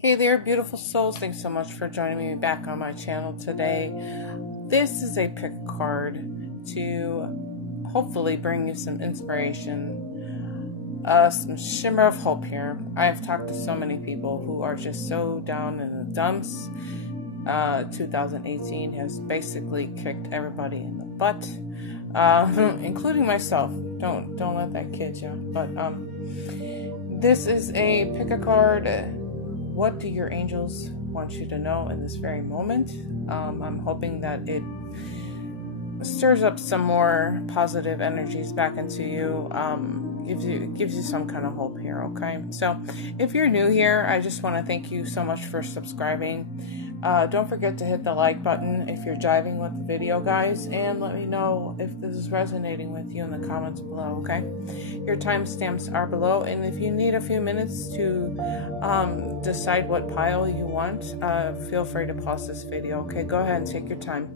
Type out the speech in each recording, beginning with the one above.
Hey there, beautiful souls. Thanks so much for joining me back on my channel today. This is a pick card to hopefully bring you some inspiration, some shimmer of hope here. I have talked to so many people who are just so down in the dumps. 2018 has basically kicked everybody in the butt, including myself. Don't let that kid you. But this is a pick a card. What do your angels want you to know in this very moment? I'm hoping that it stirs up some more positive energies back into you, gives you some kind of hope here, okay? So if you're new here, I just want to thank you so much for subscribing. Don't forget to hit the like button if you're jiving with the video, guys, and let me know if this is resonating with you in the comments below, okay? Your timestamps are below, and if you need a few minutes to decide what pile you want, feel free to pause this video, okay? Go ahead and take your time.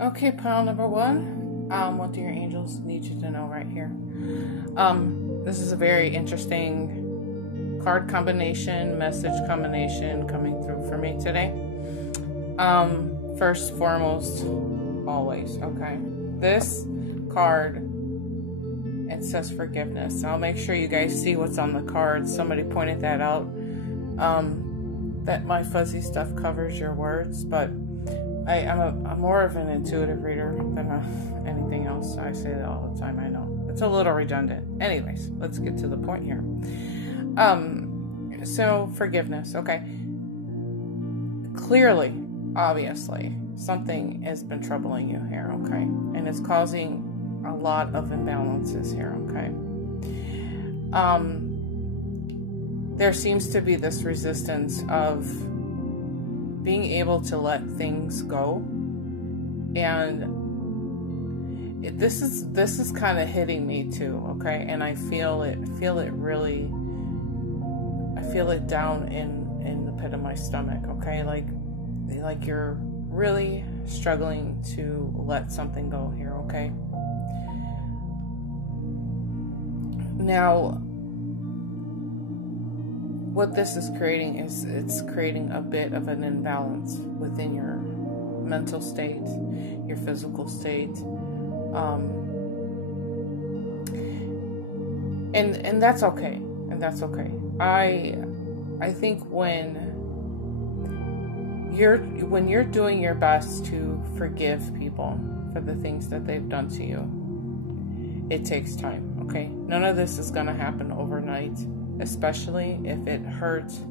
Okay, pile number one. What do your angels need you to know right here? This is a very interesting card combination, message combination coming through for me today. First, foremost, always, okay? This card, it says forgiveness. I'll make sure you guys see what's on the card. Somebody pointed that out, that my fuzzy stuff covers your words, but I'm more of an intuitive reader than anything else. I say that all the time, I know. It's a little redundant. Anyways, let's get to the point here. So forgiveness, okay. Clearly, obviously, something has been troubling you here, okay? And it's causing a lot of imbalances here, okay? There seems to be this resistance of being able to let things go, and this is kind of hitting me too, okay? And I feel it really, I feel it down in the pit of my stomach, okay? Like you're really struggling to let something go here, okay? Now, what this is creating is it's creating a bit of an imbalance within your mental state, your physical state, and that's okay, and that's okay. I think when you're doing your best to forgive people for the things that they've done to you, it takes time, okay? None of this is gonna happen overnight, especially if it hurts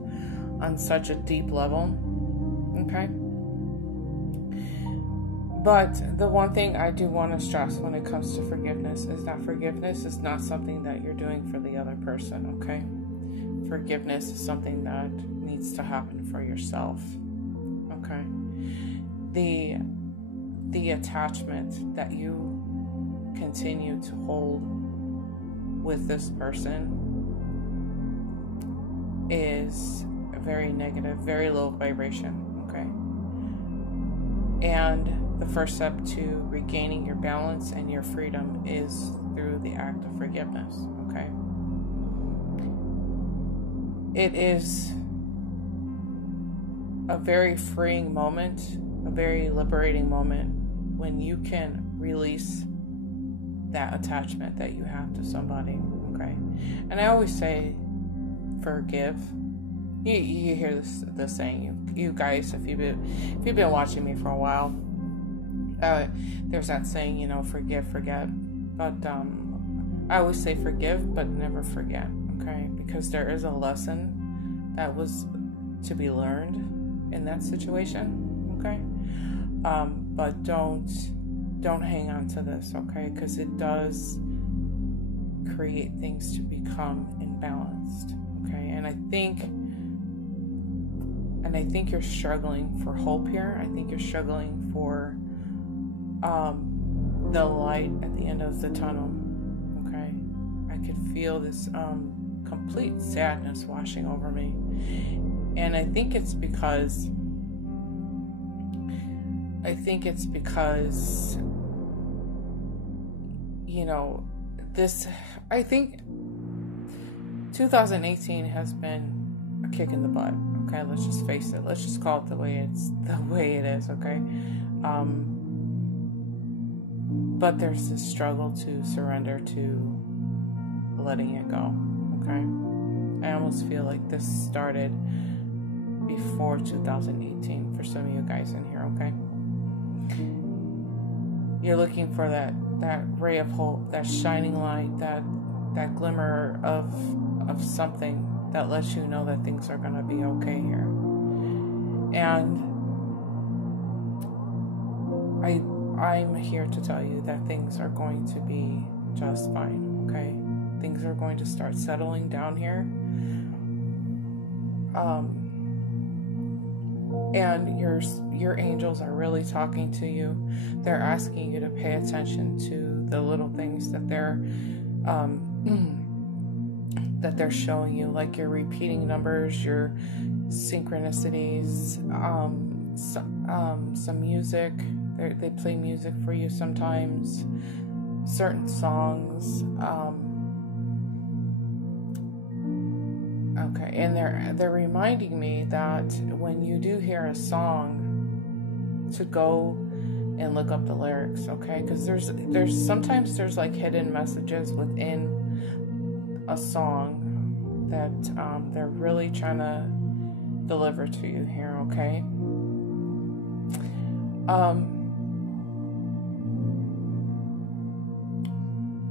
on such a deep level, okay? But the one thing I do want to stress when it comes to forgiveness is that forgiveness is not something that you're doing for the other person, okay? Forgiveness is something that needs to happen for yourself, okay? The attachment that you continue to hold with this person is very negative, very low vibration, okay? And the first step to regaining your balance and your freedom is through the act of forgiveness, okay? It is a very freeing moment, a very liberating moment when you can release that attachment that you have to somebody, okay? And I always say, forgive. You hear this saying, you guys, if you've been watching me for a while, there's that saying, you know, forgive, forget. But I always say forgive, but never forget, okay? Because there is a lesson that was to be learned in that situation, okay? But don't hang on to this, okay? Because it does create things to become imbalanced, okay? And I think you're struggling for hope here. I think you're struggling for the light at the end of the tunnel, okay? I could feel this complete sadness washing over me. And I think it's because you know, I think 2018 has been a kick in the butt. Okay, let's just face it. Let's just call it the way it is. Okay, but there's this struggle to surrender to letting it go. Okay, I almost feel like this started before 2018 for some of you guys in here. Okay, you're looking for that ray of hope, that shining light, that glimmer of something that lets you know that things are going to be okay here. And I'm here to tell you that things are going to be just fine, okay? Things are going to start settling down here. And your angels are really talking to you. They're asking you to pay attention to the little things that they're showing you, like your repeating numbers, your synchronicities, some music. They play music for you sometimes, certain songs. Okay, and they're reminding me that when you do hear a song, to go and look up the lyrics, okay? Because there's sometimes like hidden messages within a song that they're really trying to deliver to you here, okay?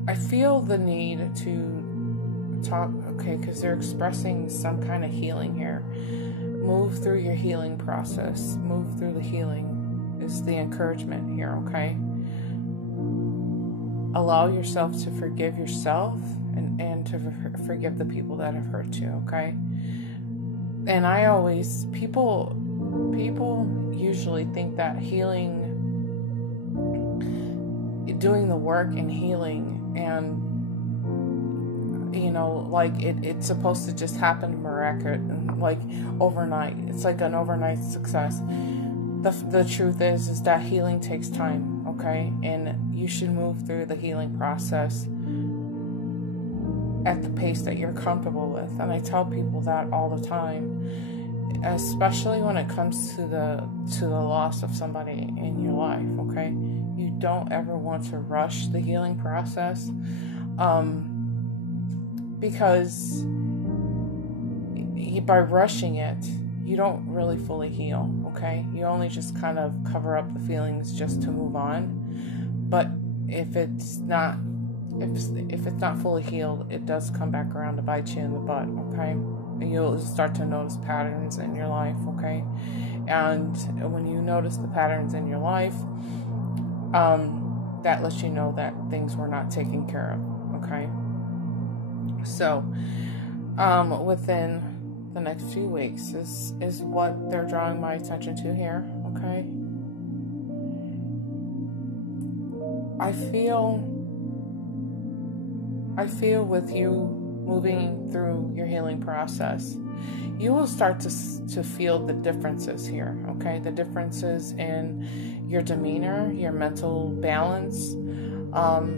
I feel the need to talk, okay, because they're expressing some kind of healing here. Move through your healing process. Move through the healing is the encouragement here, okay? Allow yourself to forgive yourself and to forgive the people that have hurt you, okay? And people usually think that healing, doing the work and healing, and you know, like it's supposed to just happen like overnight. It's like an overnight success. The truth is that healing takes time, okay? And you should move through the healing process at the pace that you're comfortable with. And I tell people that all the time, especially when it comes to the loss of somebody in your life, okay? You don't ever want to rush the healing process, because by rushing it, you don't really fully heal, okay? You only just kind of cover up the feelings just to move on. But if it's not fully healed, it does come back around to bite you in the butt, okay? And you'll start to notice patterns in your life, okay? And when you notice the patterns in your life, that lets you know that things were not taken care of, okay? So, within the next few weeks is what they're drawing my attention to here, okay? I feel with you moving through your healing process, you will start to feel the differences here, okay? The differences in your demeanor, your mental balance,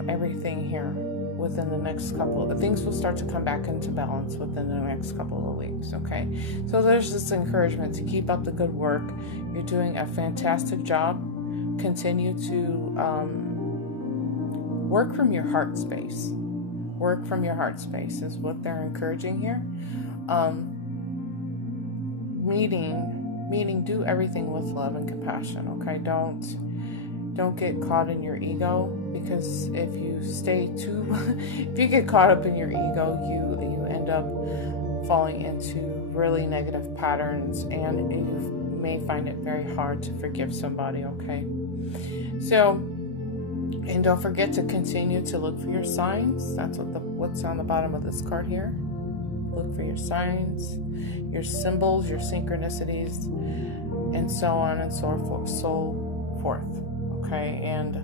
everything here. Within the next couple of things will start to come back into balance within the next couple of weeks, okay? So there's this encouragement to keep up the good work. You're doing a fantastic job. Continue to work from your heart space. Work from your heart space is what they're encouraging here. Meaning do everything with love and compassion, okay? Don't get caught in your ego, because if you get caught up in your ego, you end up falling into really negative patterns, and you may find it very hard to forgive somebody, okay? So, and don't forget to continue to look for your signs. That's what's on the bottom of this card here. Look for your signs, your symbols, your synchronicities, and so on and so forth. Okay, and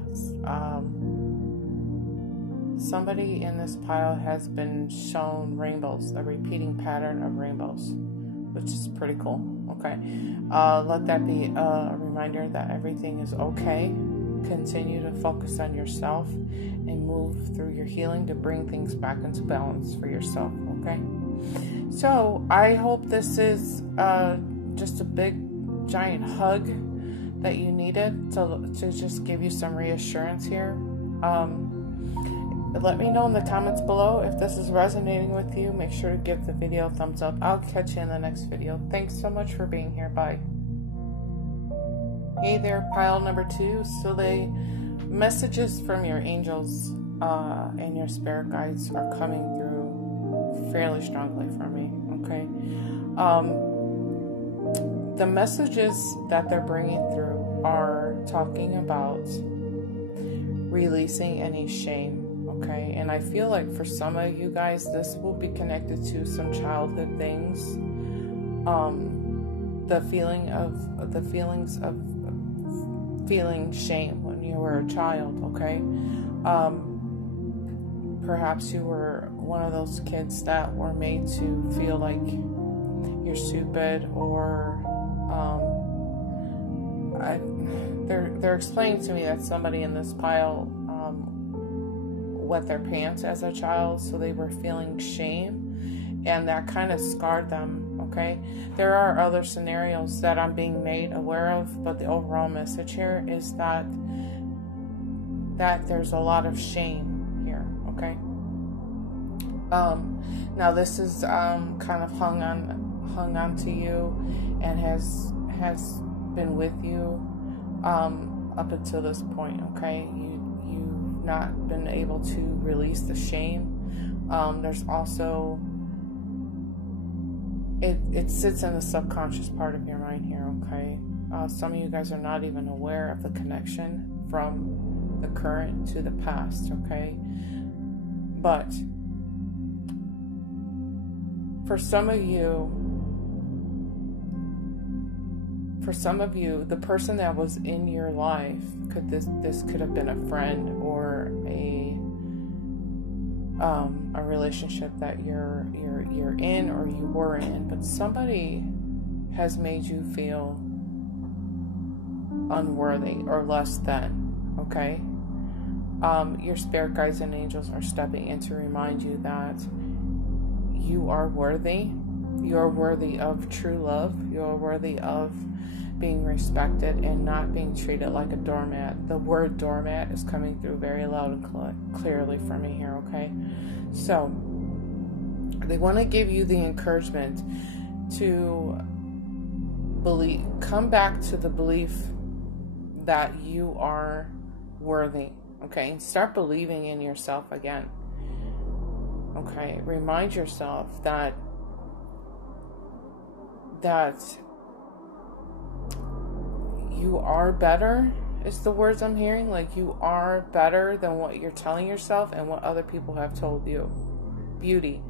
Somebody in this pile has been shown rainbows, a repeating pattern of rainbows, which is pretty cool. Okay, let that be a reminder that everything is okay. Continue to focus on yourself and move through your healing to bring things back into balance for yourself. Okay, so I hope this is just a big giant hug that you needed to just give you some reassurance here. Let me know in the comments below if this is resonating with you. Make sure to give the video a thumbs up. I'll catch you in the next video. Thanks so much for being here. Bye. Hey there, pile number 2. So the messages from your angels and your spirit guides are coming through fairly strongly for me. Okay. The messages that they're bringing through are talking about releasing any shame. Okay, and I feel like for some of you guys, this will be connected to some childhood things. The feelings of feeling shame when you were a child. Okay, perhaps you were one of those kids that were made to feel like you're stupid, or they're explaining to me that somebody in this pile wet their pants as a child, so they were feeling shame, and that kind of scarred them. Okay, there are other scenarios that I'm being made aware of, but the overall message here is that there's a lot of shame here. Okay, now this is kind of hung on to you and has been with you up until this point. Okay, you've not been able to release the shame. There's also it sits in the subconscious part of your mind here. Okay, some of you guys are not even aware of the connection from the current to the past. Okay, but for some of you, the person that was in your life, this could have been a friend or a relationship that you're in or you were in, but somebody has made you feel unworthy or less than. Okay, your spirit guides and angels are stepping in to remind you that you are worthy. You're worthy of true love. You're worthy of being respected and not being treated like a doormat. The word doormat is coming through very loud and clearly for me here. Okay, so they want to give you the encouragement to come back to the belief that you are worthy. Okay, and start believing in yourself again. Okay, remind yourself that you are better, is the words I'm hearing. Like, you are better than what you're telling yourself and what other people have told you. Beauty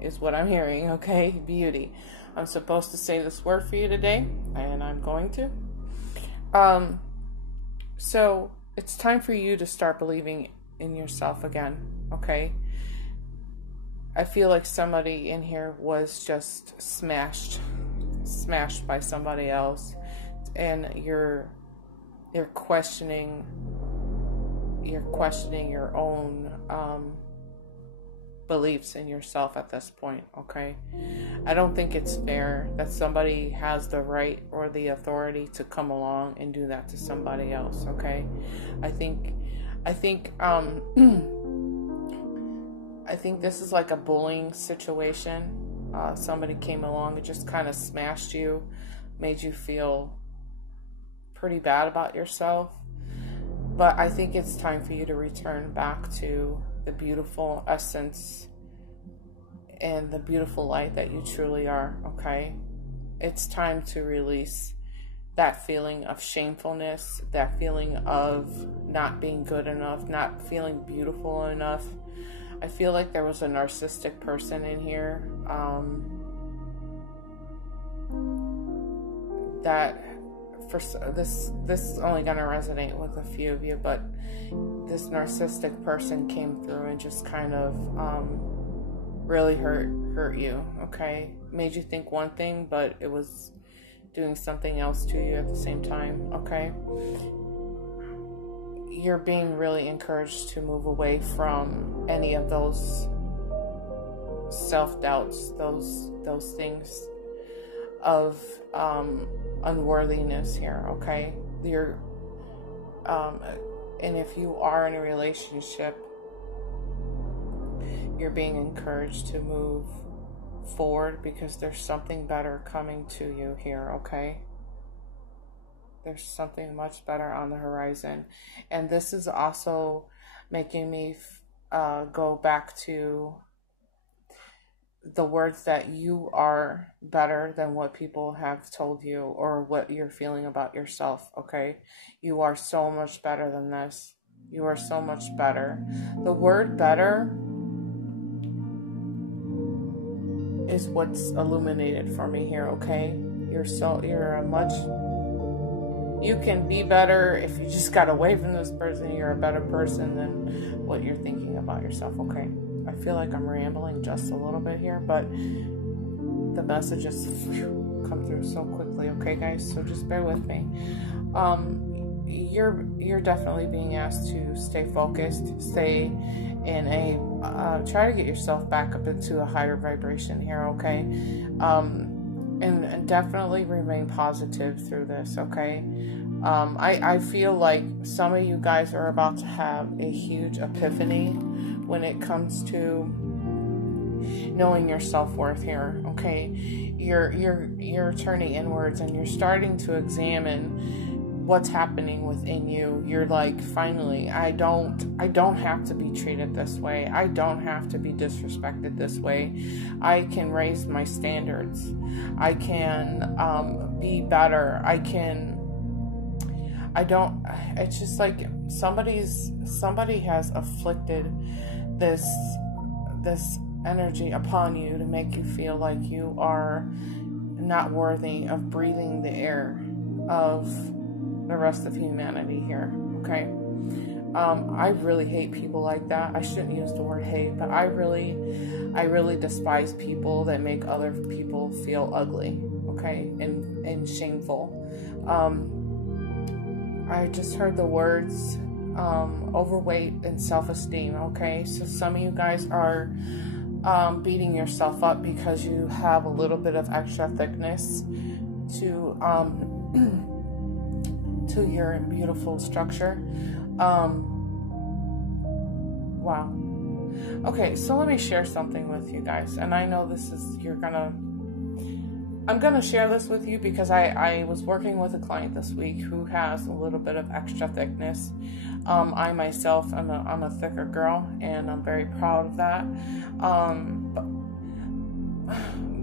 is what I'm hearing. Okay, beauty. I'm supposed to say this word for you today, and I'm going to. So it's time for you to start believing in yourself again. Okay, I feel like somebody in here was just smashed by somebody else, and you're questioning your own beliefs in yourself at this point. Okay, I don't think it's fair that somebody has the right or the authority to come along and do that to somebody else. Okay, I think this is like a bullying situation. Somebody came along and just kind of smashed you, made you feel pretty bad about yourself. But I think it's time for you to return back to the beautiful essence and the beautiful light that you truly are. Okay, it's time to release that feeling of shamefulness, that feeling of not being good enough, not feeling beautiful enough. I feel like there was a narcissistic person in here that this is only going to resonate with a few of you, but this narcissistic person came through and just kind of really hurt you, okay? Made you think one thing, but it was doing something else to you at the same time, okay? You're being really encouraged to move away from any of those self-doubts, those things of unworthiness here, okay? You're and if you are in a relationship, you're being encouraged to move forward because there's something better coming to you here, okay? There's something much better on the horizon. And this is also making me go back to the words that you are better than what people have told you or what you're feeling about yourself, okay? You are so much better than this. You are so much better. The word better is what's illuminated for me here, okay? You can be better if you just got away from this person. You're a better person than what you're thinking about yourself, okay? I feel like I'm rambling just a little bit here, but the messages come through so quickly, okay, guys? So just bear with me. You're definitely being asked to stay focused, stay in a try to get yourself back up into a higher vibration here, okay? And definitely remain positive through this, okay? I feel like some of you guys are about to have a huge epiphany when it comes to knowing your self-worth here, okay? You're turning inwards and you're starting to examine what's happening within you. You're like, finally, I don't have to be treated this way. I don't have to be disrespected this way. I can raise my standards. I can be better. It's just like somebody has afflicted this energy upon you to make you feel like you are not worthy of breathing the air of the rest of humanity here, okay? I really hate people like that. I shouldn't use the word hate, but I really despise people that make other people feel ugly, okay, and shameful. I just heard the words overweight and self-esteem, okay? So some of you guys are beating yourself up because you have a little bit of extra thickness to your beautiful structure. Wow. Okay, so let me share something with you guys. And I know I'm gonna share this with you because I was working with a client this week who has a little bit of extra thickness. I myself, I'm a thicker girl, and I'm very proud of that.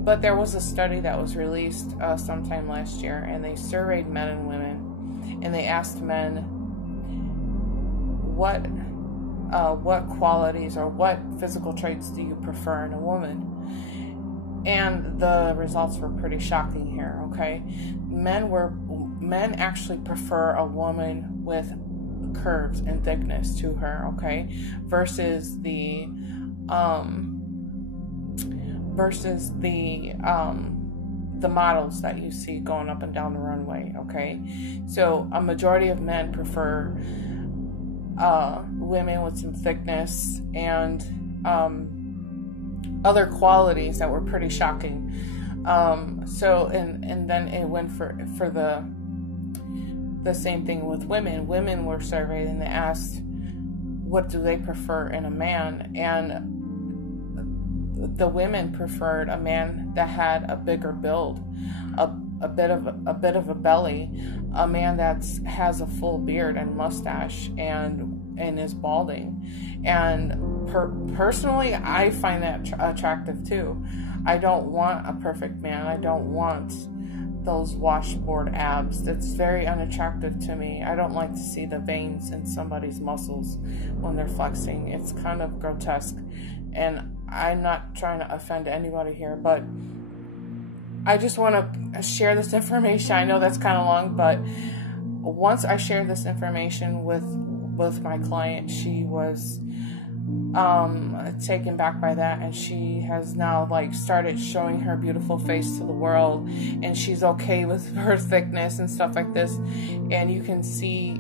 But there was a study that was released sometime last year, and they surveyed men and women. And they asked men, what qualities or what physical traits do you prefer in a woman? And the results were pretty shocking here, okay? Men actually prefer a woman with curves and thickness to her, okay? Versus the models that you see going up and down the runway, okay? So a majority of men prefer women with some thickness and other qualities that were pretty shocking. And then it went for the same thing with women. Women were surveyed and they asked, what do they prefer in a man? And the women preferred a man that had a bigger build, a bit of a belly, a man that has a full beard and mustache and is balding. And personally, I find that attractive too. I don't want a perfect man. I don't want those washboard abs. That's very unattractive to me. I don't like to see the veins in somebody's muscles when they're flexing. It's kind of grotesque. And I'm not trying to offend anybody here, but I just want to share this information. I know that's kind of long, but once I shared this information with my client, she was taken back by that, and she has now like started showing her beautiful face to the world, and she's okay with her thickness and stuff like this, and you can see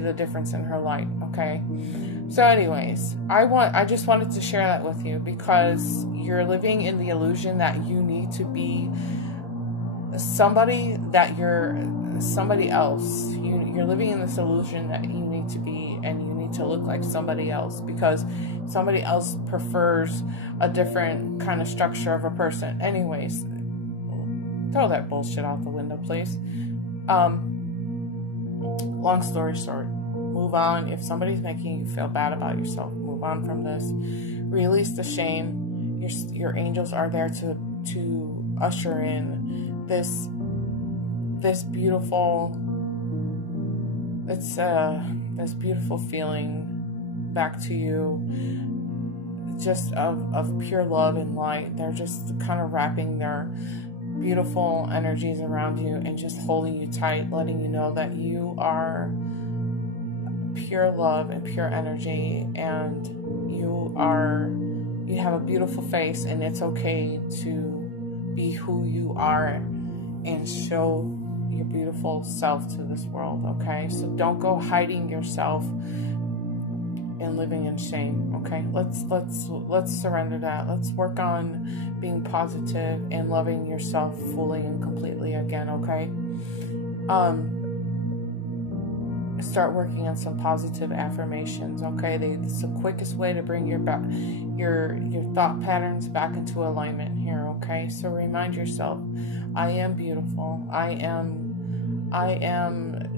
the difference in her light. Okay, so anyways, I just wanted to share that with you, because you're living in the illusion that you need to be somebody, that you're somebody else. You're living in this illusion that you need to be, and you need to look like somebody else, because somebody else prefers a different kind of structure of a person. Anyways, throw that bullshit out the window, please. Long story short, move on. If somebody's making you feel bad about yourself, move on from this. Release the shame. Your angels are there to usher in this beautiful, this beautiful feeling back to you, just of pure love and light. They're just kind of wrapping their beautiful energies around you and just holding you tight, letting you know that you are pure love and pure energy, and you have a beautiful face, and it's okay to be who you are and show your beautiful self to this world. Okay, so don't go hiding yourself and living in shame. Okay, let's surrender that. Let's work on being positive and loving yourself fully and completely again. Okay, start working on some positive affirmations. Okay, it's the quickest way to bring your thought patterns back into alignment here. Okay, so remind yourself, I am beautiful. I am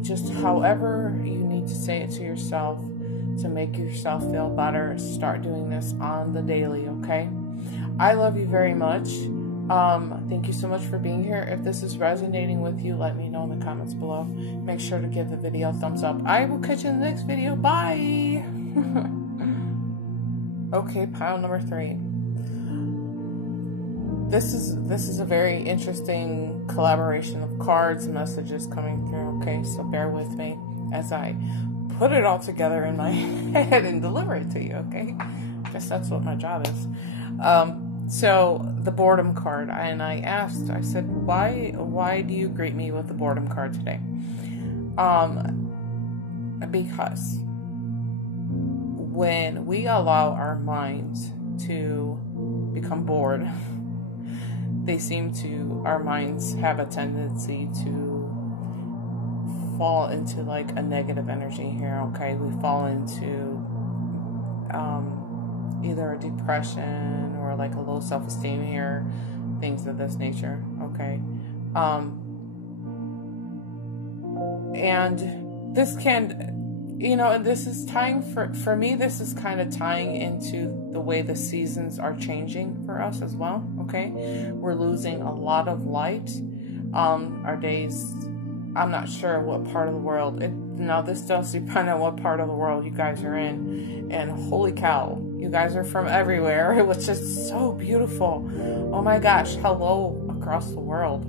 just however you need to say it to yourself to make yourself feel better. Start doing this on the daily. Okay, I love you very much. Thank you so much for being here. If this is resonating with you, let me know in the comments below. Make sure to give the video a thumbs up. I will catch you in the next video. Bye. Okay, pile number 3. This is a very interesting collaboration of cards and messages coming through. Okay, so bear with me as I put it all together in my head and deliver it to you. Okay, I guess that's what my job is. So the boredom card, and I said, why do you greet me with the boredom card today? Because when we allow our minds to become bored, our minds have a tendency to fall into like a negative energy here. Okay, we fall into either a depression or like a low self-esteem here, things of this nature. Okay, and this can, and this is tying for me, this is kind of tying into the way the seasons are changing for us as well. Okay, we're losing a lot of light. Our days, I'm not sure what part of the world, now this does depend on what part of the world you guys are in, and holy cow, you guys are from everywhere. It was just so beautiful. Oh my gosh, hello across the world.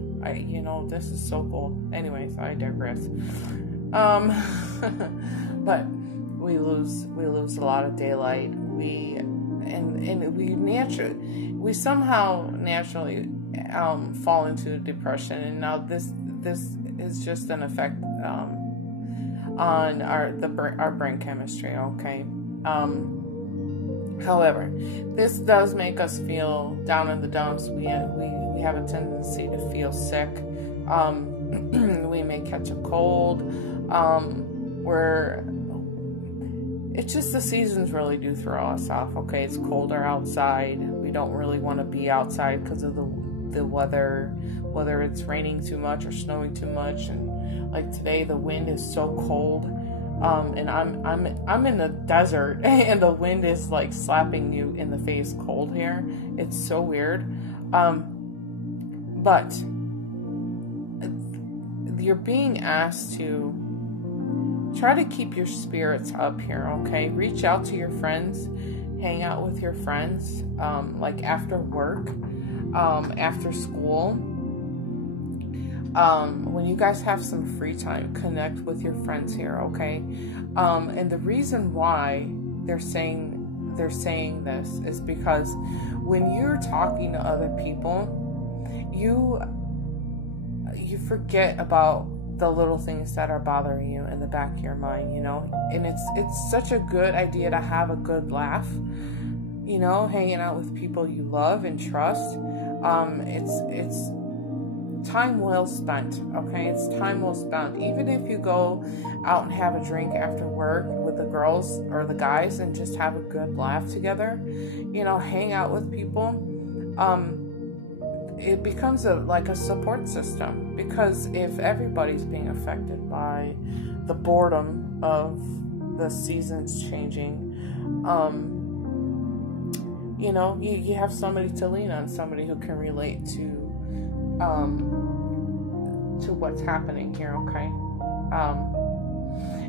This is so cool. Anyways, I digress. But we lose a lot of daylight. We somehow naturally fall into depression, and now this is just an effect on our brain chemistry. Okay. However, this does make us feel down in the dumps. We have a tendency to feel sick. We may catch a cold. It's just the seasons really do throw us off. Okay, it's colder outside. We don't really want to be outside because of the weather, whether it's raining too much or snowing too much. And like today, the wind is so cold. And I'm in the desert, and the wind is like slapping you in the face cold here. It's so weird. But you're being asked to try to keep your spirits up here. Okay, reach out to your friends, hang out with your friends, like after work, after school. when you guys have some free time, connect with your friends here, okay? And the reason why they're saying this is because when you're talking to other people, you forget about the little things that are bothering you in the back of your mind, you know? And it's such a good idea to have a good laugh, you know, hanging out with people you love and trust. It's time well spent, okay? It's time well spent. Even if you go out and have a drink after work with the girls or the guys and just have a good laugh together, you know, hang out with people, it becomes like a support system. Because if everybody's being affected by the boredom of the seasons changing, you know, you have somebody to lean on, somebody who can relate to what's happening here, okay?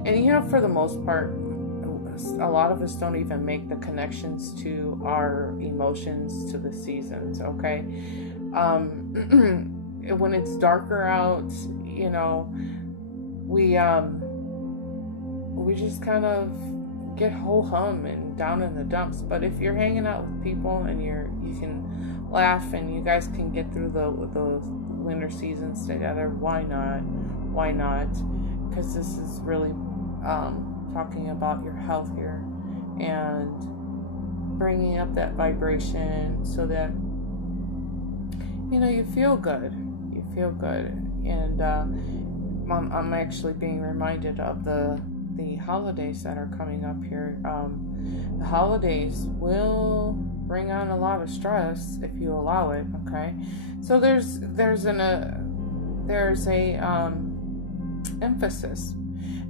And you know, for the most part, a lot of us don't even make the connections to our emotions to the seasons, okay? When it's darker out, you know, we just kind of get ho-hum and down in the dumps. But if you're hanging out with people and you can laugh and you guys can get through the winter seasons together, why not? Why not? Because this is really talking about your health here and bringing up that vibration so that, you know, you feel good. You feel good. And I'm actually being reminded of the holidays that are coming up here. The holidays will bring on a lot of stress if you allow it, okay? So there's a emphasis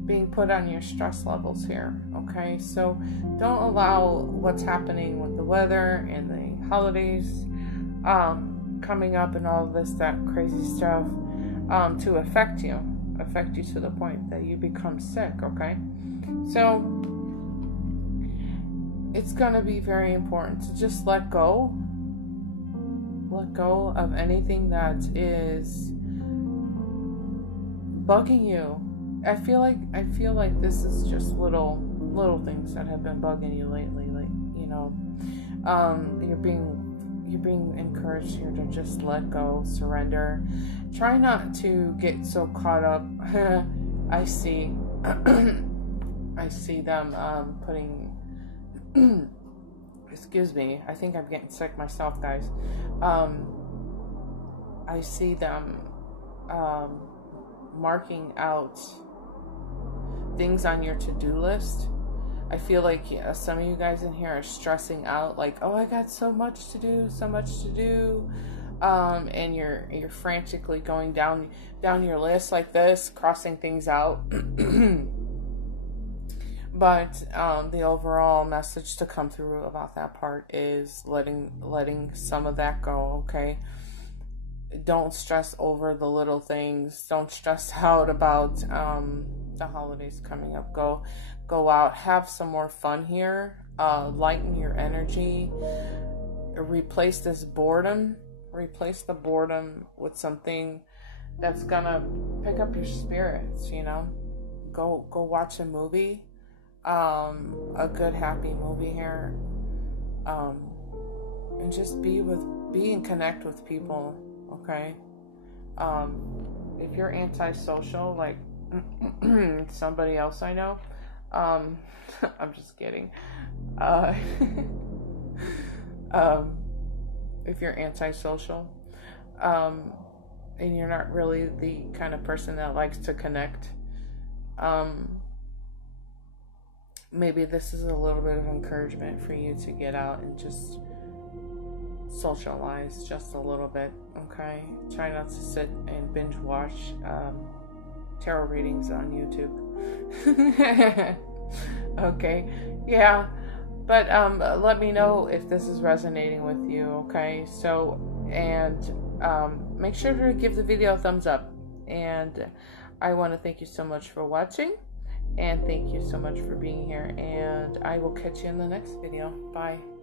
being put on your stress levels here, okay? So don't allow what's happening with the weather and the holidays coming up and all of that crazy stuff to affect you to the point that you become sick, okay? So it's gonna be very important to just let go of anything that is bugging you. I feel like this is just little things that have been bugging you lately, like, you know, you're being encouraged here to just let go, surrender. Try not to get so caught up. I see them putting excuse me, I think I'm getting sick myself, guys. I see them marking out things on your to-do list. I feel like some of you guys in here are stressing out, like, oh, I got so much to do, and you're frantically going down your list like this, crossing things out. But the overall message to come through about that part is letting some of that go, okay? Don't stress over the little things. Don't stress out about the holidays coming up. Go out, have some more fun here. Lighten your energy. Replace this boredom. Replace the boredom with something that's gonna pick up your spirits, you know? Go watch a movie. A good happy movie here. And just be and connect with people, okay? If you're antisocial, like somebody else I know, I'm just kidding. If you're antisocial, and you're not really the kind of person that likes to connect, maybe this is a little bit of encouragement for you to get out and just socialize just a little bit, okay? Try not to sit and binge watch tarot readings on YouTube. Okay, yeah, but let me know if this is resonating with you, okay? So, and make sure to give the video a thumbs up, and I want to thank you so much for watching, and thank you so much for being here, and I will catch you in the next video. Bye.